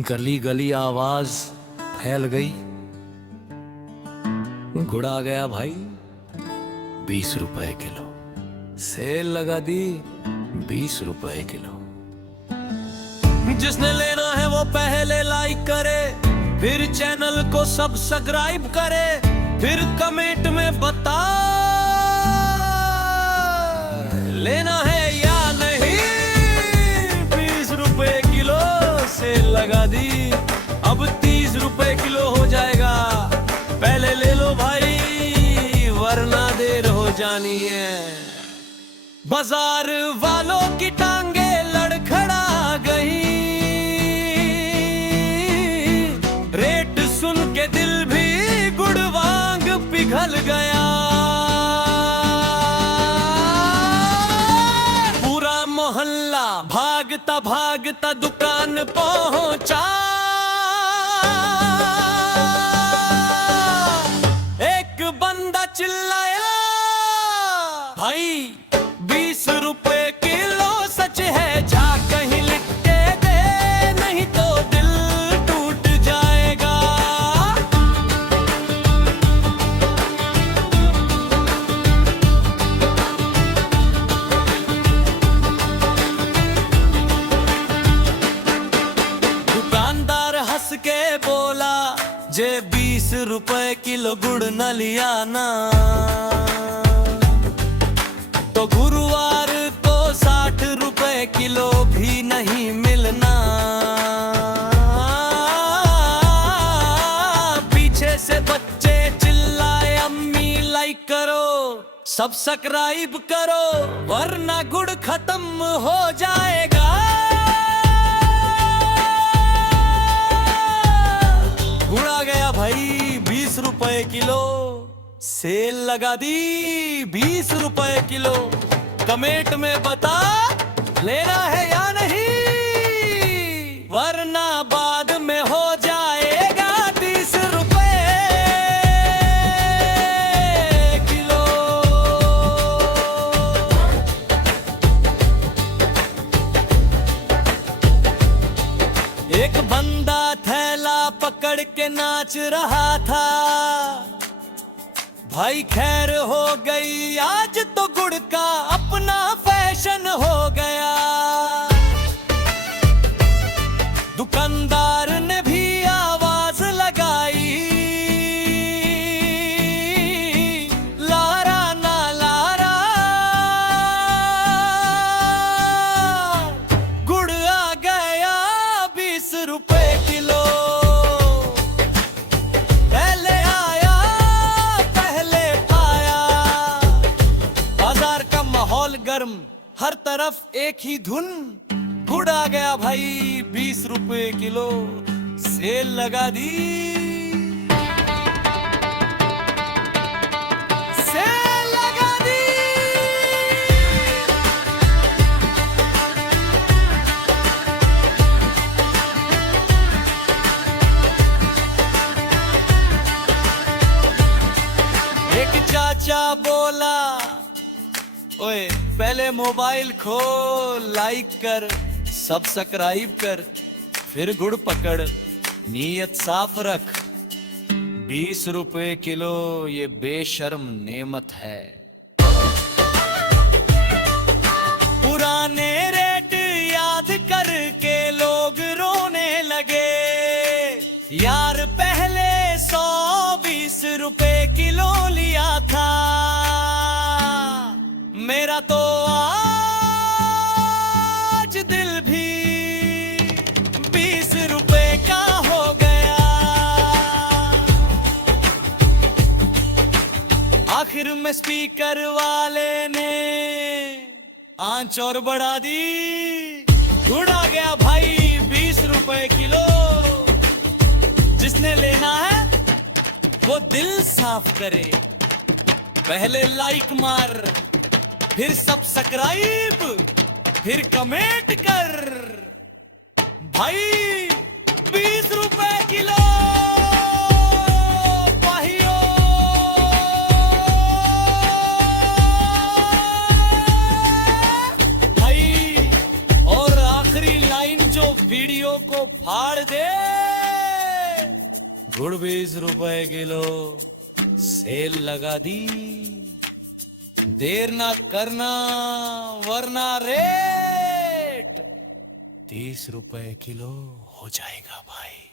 गली गली आवाज फैल गई, गुड़ आ गया भाई 20 रुपए किलो। सेल लगा दी 20 रुपए किलो। जिसने लेना है वो पहले लाइक करे, फिर चैनल को सब्सक्राइब करे, फिर कमेंट में बता लेना है या नहीं। 20 रुपए किलो सेल लगा दी, अब 30 रुपए किलो हो जाएगा। पहले ले लो भाई वरना देर हो जानी है। बाजार वालों की टांगे लड़खड़ा गई, रेट सुन के दिल भी गुड़वांग पिघल गया। पूरा मोहल्ला भागता भागता दुकान पहुंचा, एक बंदा चिल्लाया, भाई 20 रुपए किलो सच है, जा कहीं लिख के दे नहीं तो दिल टूट जाएगा। दुकानदार हंस के बोला, जे 20 रुपए किलो गुड़ न लिया ना तो गुरुवार को 60 रुपए किलो भी नहीं मिलना। पीछे से बच्चे चिल्लाए, अम्मी लाइक करो सब्सक्राइब करो वरना गुड़ खत्म हो जाएगा। गुड़ आ गया भाई 20 रुपए किलो। सेल लगा दी 20 रुपए किलो। कमेंट में बता लेना है या नहीं, वरना बाद में हो जाएगा 30 रुपए किलो। एक बंदा थैला पकड़ के नाच रहा था, भाई खैर हो गई आज तो गुड़ का अपना फैशन हो गया। दुकानदार ने भी आवाज लगाई, लारा ना लारा, गुड़ आ गया 20 रुपए किलो। गर्म हर तरफ एक ही धुन, गुड़ आ गया भाई 20 रुपए किलो। सेल लगा दी, सेल लगा दी। एक चाचा बोला, ओए पहले मोबाइल खोल, लाइक कर सब्सक्राइब कर, फिर गुड़ पकड़, नीयत साफ रख। 20 रुपए किलो ये बेशर्म नेमत है। पुराने रेट याद करके लोग रोने लगे, यार पहले 120 रुपए किलो लिया था, मेरा तो आज दिल भी 20 रुपए का हो गया। आखिर में स्पीकर वाले ने आंच और बढ़ा दी, गुड़ आ गया भाई 20 रुपए किलो। जिसने लेना है वो दिल साफ करे, पहले लाइक मार, फिर सब्सक्राइब, फिर कमेंट कर। भाई 20 रुपए किलो भाइयों। भाई और आखिरी लाइन जो वीडियो रेटों को फाड़ दे। गुड़ 20 रुपए किलो, सेल लगा दी। देर ना करना वरना रेट 30 रुपए किलो हो जाएगा भाई।